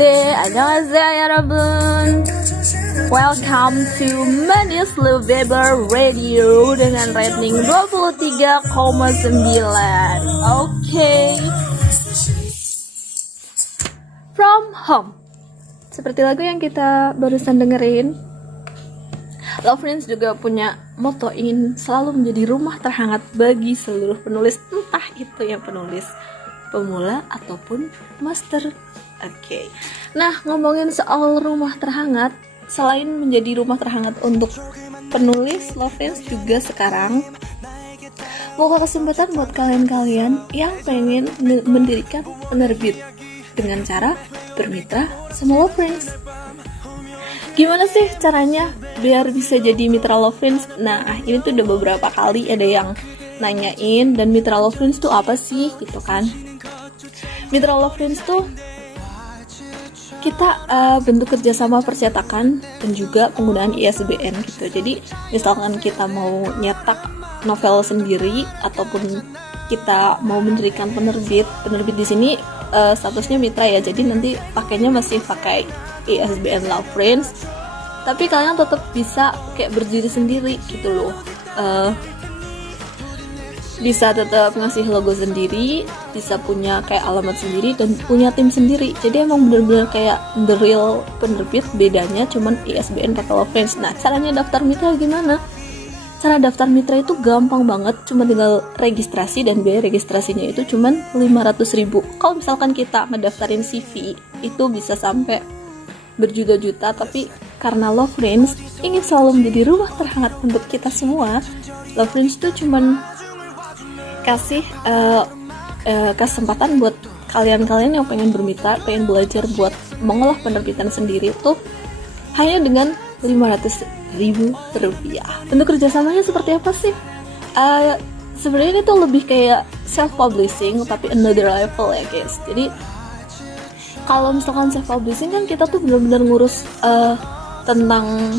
네, 안녕하세요 여러분. Welcome to Manis Lovable Radio dengan rating 23,9. Oke. From Home. Seperti lagu yang kita barusan dengerin. Love Friends juga punya motto ingin selalu menjadi rumah terhangat bagi seluruh penulis, entah itu yang penulis pemula ataupun master. Oke. Nah, ngomongin soal rumah terhangat, selain menjadi rumah terhangat untuk penulis, Love Friends juga sekarang buka kesempatan buat kalian-kalian yang pengen mendirikan penerbit dengan cara bermitra sama Love Friends. Gimana sih caranya biar bisa jadi mitra Love Friends? Nah, ini tuh udah beberapa kali ada yang nanyain, dan mitra Love Friends tuh apa sih gitu kan. Mitra Love Friends tuh kita bentuk kerjasama percetakan dan juga penggunaan ISBN gitu. Jadi misalkan kita mau nyetak novel sendiri ataupun kita mau mendirikan penerbit di sini statusnya mitra ya. Jadi nanti pakainya masih pakai ISBN Love Friends, tapi kalian tetap bisa kayak berdiri sendiri gitu loh. Bisa tetap ngasih logo sendiri, bisa punya kayak alamat sendiri dan punya tim sendiri. Jadi emang bener-bener kayak the real penerbit, bedanya cuman ISBN pakai Love Friends. Nah, caranya daftar mitra gimana? Cara daftar mitra itu gampang banget, cuma tinggal registrasi, dan biaya registrasinya itu cuman 500.000. Kalau misalkan kita ngedaftarin CV, itu bisa sampai berjuta-juta, tapi karena Love Friends ingin selalu menjadi rumah terhangat untuk kita semua, Love Friends itu cuman kasih kesempatan buat kalian-kalian yang pengen bermitra, pengen belajar buat mengolah penerbitan sendiri tuh hanya dengan 500.000 rupiah. Bentuk kerjasamanya seperti apa sih? Sebenarnya ini tuh lebih kayak self-publishing, tapi another level ya guys. Jadi kalau misalkan self-publishing kan kita tuh benar-benar ngurus tentang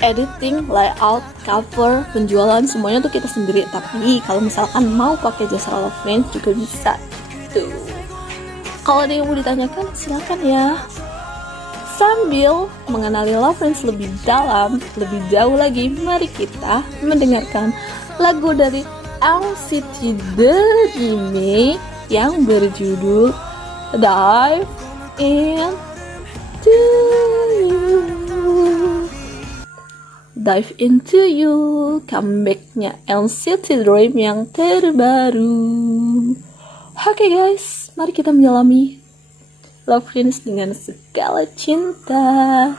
editing, layout, cover, penjualan, semuanya tuh kita sendiri. Tapi kalau misalkan mau pakai jasa Love Friends juga bisa tuh. Kalau ada yang mau ditanyakan silakan ya. Sambil mengenali Love Friends lebih dalam, lebih jauh lagi, mari kita mendengarkan lagu dari NCT Dream yang berjudul Dive Into You. Dive Into You, comebacknya NCT Dream yang terbaru. Oke guys, mari kita menyelami Love Friends dengan segala cinta.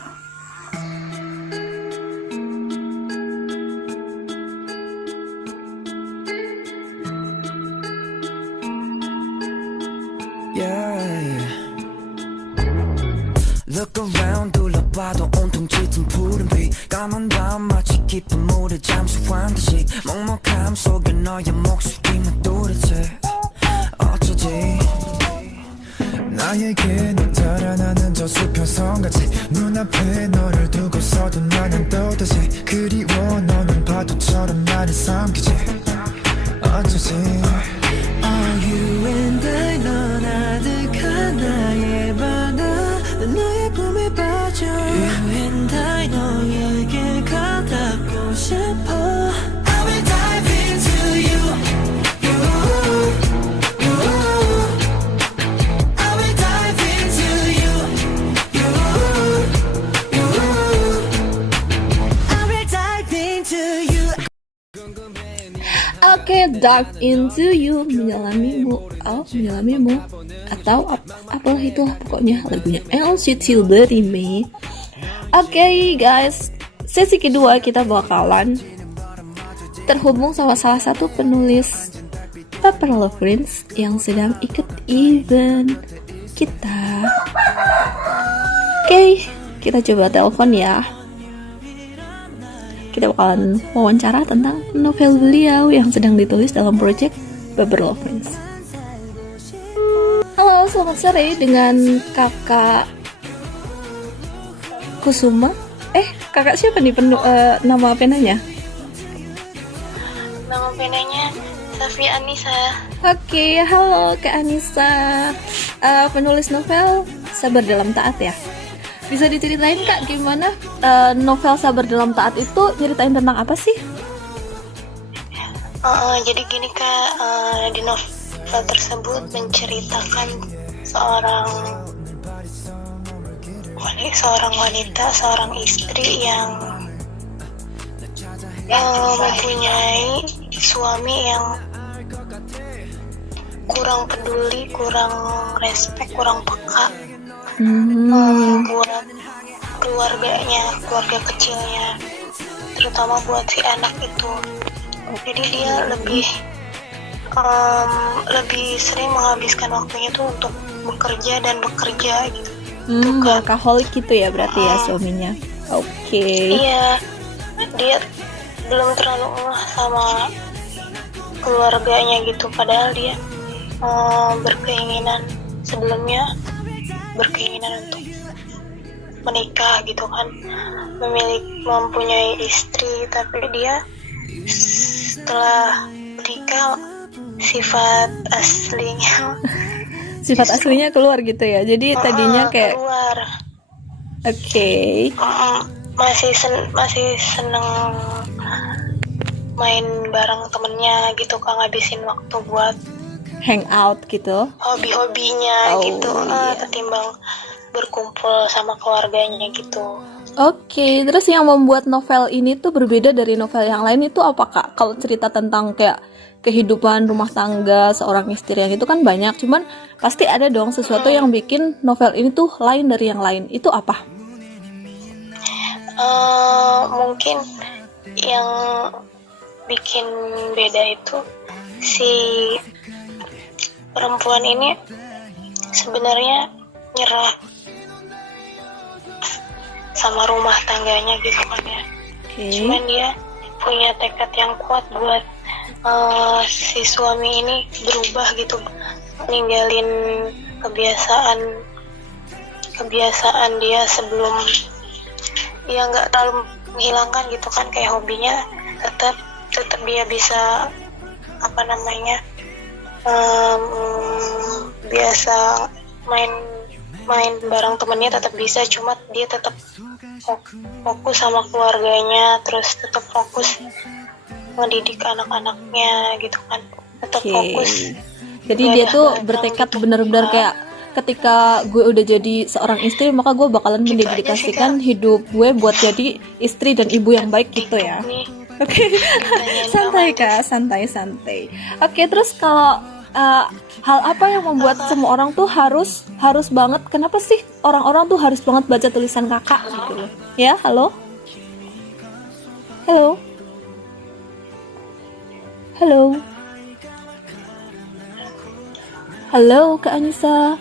Look around 둘러봐도 온통 짙은 푸른 빛 까만 밤 마치 깊은 물에 잠수한 듯이 먹먹함 속에 너의 목소리만 또렷해 어쩌지 나에게 달아나는 저 수평선같이 눈앞에 너를 두고서도 나는 또다시 그리워 너는 파도처럼 나를 삼키지 어쩌지 Oh you and I 넌 아득한 나의 바다 너의 꿈에 빠져 You and I 너에게 가닿고 싶어 I will dive into you, you, you. I will dive into you, you, you. I will dive into you. Oke, Dive Into You, menyelamimu atau apalah itulah pokoknya lagunya NCT Dream. Oke guys, sesi kedua kita bakalan terhubung sama salah satu penulis paper Love Friends yang sedang ikut event kita. Oke, kita coba telepon ya. Kita bakalan wawancara tentang novel beliau yang sedang ditulis dalam proyek Paper Love Friends. Halo, selamat sore dengan kakak Kusuma. Kakak siapa nih nama penanya? Nama penanya Safi Anissa. Oke, halo Kak Anissa. penulis novel Sabar Dalam Taat ya. Bisa diceritain Kak gimana novel Sabar Dalam Taat itu ceritain tentang apa sih? Jadi gini Kak, di novel tersebut menceritakan seorang wanita, seorang istri yang mempunyai suami yang kurang peduli, kurang respect, kurang peka buat keluarganya, keluarga kecilnya, terutama buat si anak itu. Jadi dia lebih sering menghabiskan waktunya tuh untuk bekerja gitu. Workaholic gitu ya berarti ya suaminya. Oke. Iya, dia belum terlalu ngeh sama keluarganya gitu, padahal dia sebelumnya berkeinginan untuk menikah gitu kan, mempunyai istri, tapi dia setelah menikah sifat aslinya keluar gitu ya. Jadi tadinya kayak keluar. Masih seneng main bareng temennya gitu kan, ngabisin waktu buat hangout gitu, hobinya gitu, ketimbang berkumpul sama keluarganya gitu. Oke, terus yang membuat novel ini tuh berbeda dari novel yang lain itu apa Kak? Kalau cerita tentang kayak kehidupan rumah tangga seorang istri yang itu kan banyak, cuman pasti ada dong sesuatu yang bikin novel ini tuh lain dari yang lain. Itu apa? Mungkin yang bikin beda itu si perempuan ini sebenarnya nyerah sama rumah tangganya gitu kan ya. Cuman dia punya tekad yang kuat buat si suami ini berubah gitu, ninggalin kebiasaan dia sebelum, dia nggak terlalu menghilangkan gitu kan, kayak hobinya tetap dia bisa biasa main bareng temennya tetap bisa, cuma dia tetap fokus sama keluarganya, terus tetap fokus mendidik anak-anaknya gitu kan, tetap fokus. Jadi dia tuh bertekad gitu, benar-benar kayak ketika gue udah jadi seorang istri maka gue bakalan mendedikasikan hidup gue buat jadi istri dan ibu yang baik gitu ya. Oke. Santai Kak, santai. Oke, terus kalau hal apa yang membuat semua orang tuh harus banget, kenapa sih orang-orang tuh harus banget baca tulisan Kakak gitu loh? Ya, halo Kak Anissa.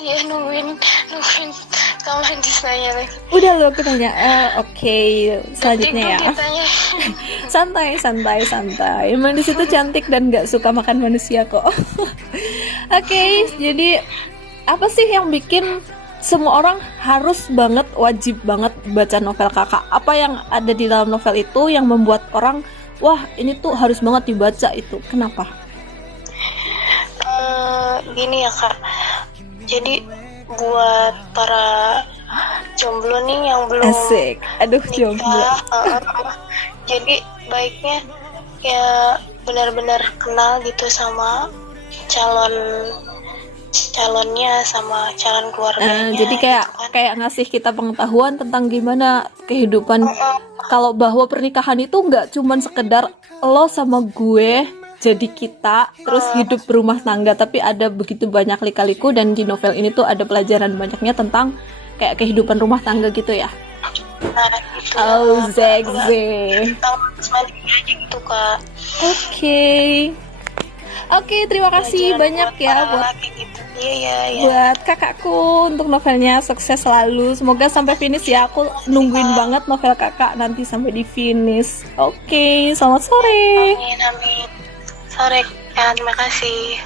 Iya, nungguin kamu lanjut nanya lagi. Udah lo aku nanya. Oke, selanjutnya ya. santai. Emang di situ cantik dan nggak suka makan manusia kok. Oke, jadi apa sih yang bikin semua orang harus banget, wajib banget baca novel Kakak? Apa yang ada di dalam novel itu yang membuat orang, wah ini tuh harus banget dibaca itu? Kenapa? Gini ya Kak, jadi buat para jomblo nih yang belum asik, aduh jomblo, jadi baiknya ya benar-benar kenal gitu sama calonnya, sama calon keluarganya. Jadi kayak ngasih kita pengetahuan tentang gimana kehidupan, kalau bahwa pernikahan itu nggak cuman sekedar lo sama gue jadi kita terus hidup berumah tangga, tapi ada begitu banyak lika-liku, dan di novel ini tuh ada pelajaran banyaknya tentang kayak kehidupan rumah tangga gitu ya. Zegze. Gitu Kak. Oke, terima kasih banyak ya buat buat kakakku untuk novelnya, sukses selalu, semoga sampai finish ya. Aku nungguin banget novel Kakak nanti sampai di finish. Oke, selamat sore. Amin. Sore ya, terima kasih.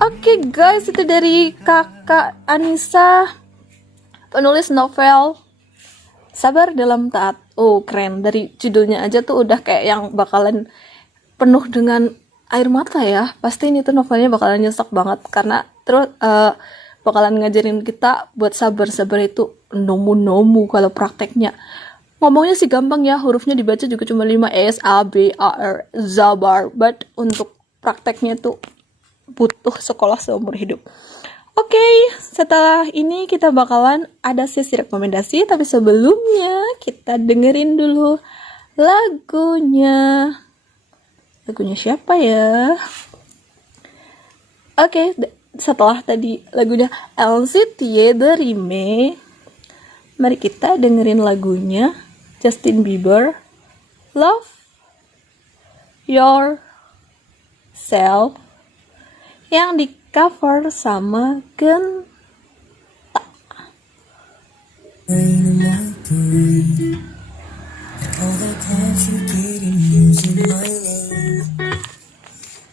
Oke guys, itu dari Kakak Anissa, penulis novel Sabar Dalam Taat. Oh keren, dari judulnya aja tuh udah kayak yang bakalan penuh dengan air mata ya. Pasti ini tuh novelnya bakalan nyesek banget karena terus bakalan ngajarin kita buat sabar itu nomu kalau prakteknya. Ngomongnya sih gampang ya, hurufnya dibaca juga cuma 5 S, A, B, A, R, Zabar. But untuk prakteknya tuh butuh sekolah seumur hidup. Oke, setelah ini kita bakalan ada sesi rekomendasi. Tapi sebelumnya kita dengerin dulu lagunya. Lagunya siapa ya? Oke, setelah tadi lagunya LCT de Rime, mari kita dengerin lagunya Justin Bieber, Love Yourself, yang di cover sama Genta.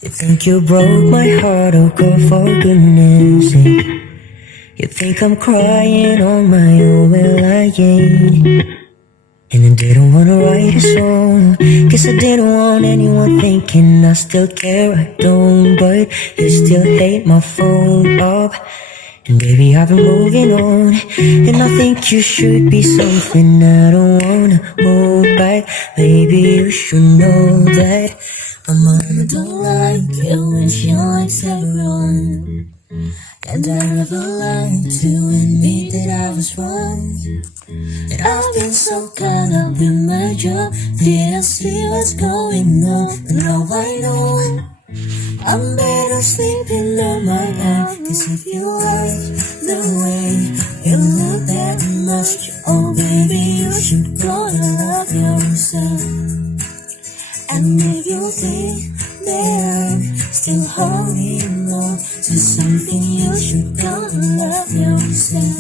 You think you broke my heart, oh girl, for goodness sake. You think I'm crying on my own, well I ain't. And I didn't wanna write a song, guess I didn't want anyone thinking I still care, I don't. But you still hate my phone up, and baby I've been moving on. And I think you should be something I don't wanna hold back. Baby you should know that my mama don't like it when she likes everyone. And I never lied to admit that I was wrong. And I've been so caught up in my job, didn't see what's going on. But now I know I'm better sleeping on my own. Cause if you like the way you look that much, oh baby you should go and love yourself. And if you think that I'm still holding on to something, you should go and love yourself.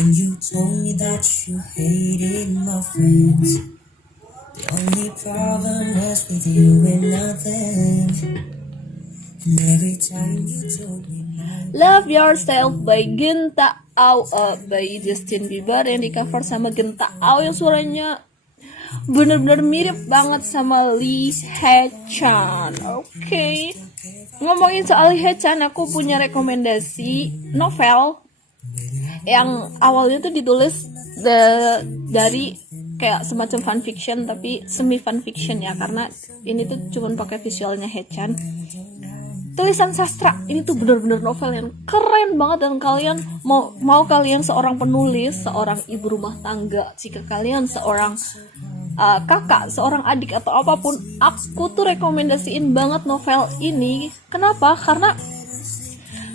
When you told me that you hated my friends, the only problem was with you and nothing. And every time you told me Love Yourself by Genta Au, by Justin Bieber, yang di cover sama Genta Au, yang suaranya bener-bener mirip banget sama Lee Hae-chan. Oke. Ngomongin soal Lee Hae-chan, aku punya rekomendasi novel yang awalnya tuh ditulis dari kayak semacam fanfiction tapi semi fanfiction ya, karena ini tuh cuman pakai visualnya Hae-chan. Tulisan sastra ini tuh bener-bener novel yang keren banget, dan kalian mau kalian seorang penulis, seorang ibu rumah tangga, jika kalian seorang kakak, seorang adik atau apapun, aku tuh rekomendasiin banget novel ini. Kenapa? Karena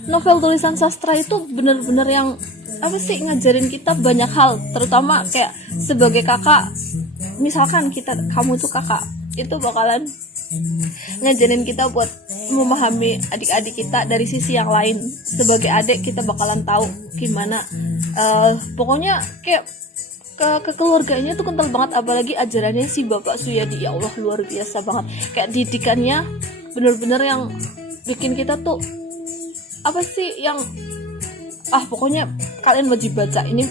novel tulisan sastra itu bener-bener yang apa sih, ngajarin kita banyak hal, terutama kayak sebagai kakak. Misalkan kamu tuh kakak, itu bakalan ngajarin kita buat memahami adik-adik kita dari sisi yang lain. Sebagai adik kita bakalan tahu gimana, pokoknya kayak kekeluarganya tuh kental banget, apalagi ajarannya si Bapak Suyadi, ya Allah luar biasa banget. Kayak didikannya bener-bener yang bikin kita tuh apa sih yang pokoknya kalian wajib baca ini.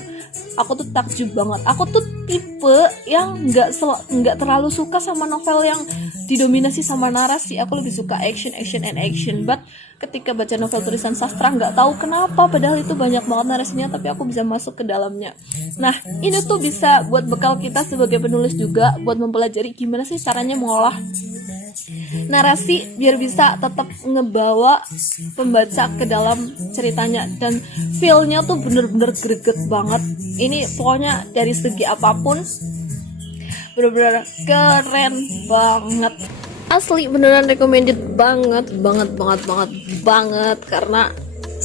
Aku tuh takjub banget. Aku tuh tipe yang nggak terlalu suka sama novel yang didominasi sama narasi. Aku lebih suka action and action. But ketika baca novel tulisan sastra, nggak tahu kenapa, padahal itu banyak banget narasinya, tapi aku bisa masuk ke dalamnya. Nah, ini tuh bisa buat bekal kita sebagai penulis juga, buat mempelajari gimana sih caranya mengolah narasi biar bisa tetap ngebawa pembaca ke dalam ceritanya, dan feel-nya tuh bener-bener greget banget. Ini pokoknya dari segi apapun bener-bener keren banget, asli beneran recommended banget, karena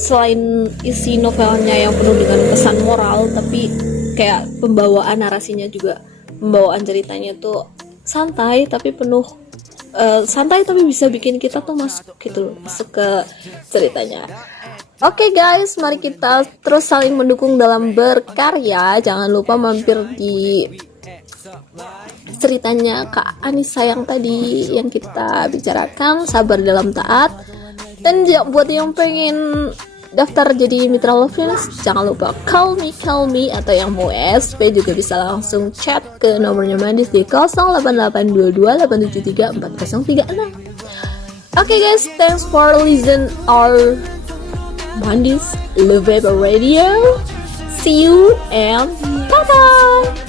selain isi novelnya yang penuh dengan pesan moral, tapi kayak pembawaan narasinya juga, pembawaan ceritanya tuh santai tapi bisa bikin kita tuh masuk ke ceritanya. Oke guys, mari kita terus saling mendukung dalam berkarya. Jangan lupa mampir di ceritanya Kak Anissa yang tadi yang kita bicarakan, Sabar Dalam Taat. Dan buat yang pengen daftar jadi mitra Lovins, jangan lupa call me, atau yang mau SP juga bisa langsung chat ke nomornya Mandis di 088228734036. Oke guys, thanks for listen our Mandis Love Radio. See you and bye bye.